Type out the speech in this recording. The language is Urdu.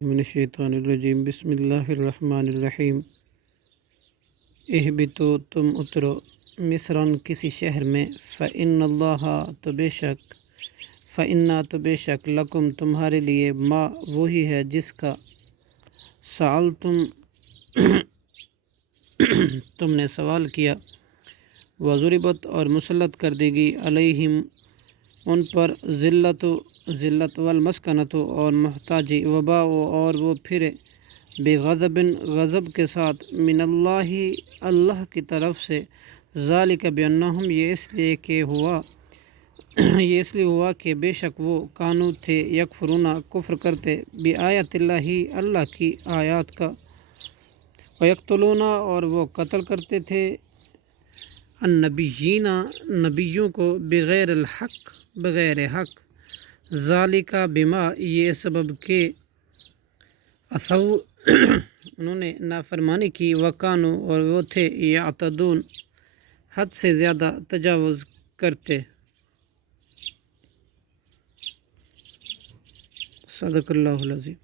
من الشیطان الرجیم بسم اللہ الرحمن الرحیم۔ اہبطوا تم اترو مصرن کسی شہر میں، فإن اللہ تو بے شک لکم تمہارے لیے ما وہی ہے جس کا سألتم تم نے سوال کیا، وضربت اور مسلط کر دی گئی علیہم ان پر ذلت والمسکنت اور محتاجی، وباء اور وہ پھرے بغضب غضب کے ساتھ، من اللہ کی طرف سے، ذالک بانہم یہ اس لیے ہوا کہ بے شک وہ کانو تھے یکفرون کفر کرتے بآیات اللہ کی آیات کا، ویقتلون اور وہ قتل کرتے تھے النبیین نبیوں کو بغیر الحق بغیر حق، ذالک بما یہ سبب کہ عصوا انہوں نے نافرمانی کی، وکانو اور وہ تھے یعتدون حد سے زیادہ تجاوز کرتے۔ صدق اللہ العظیم۔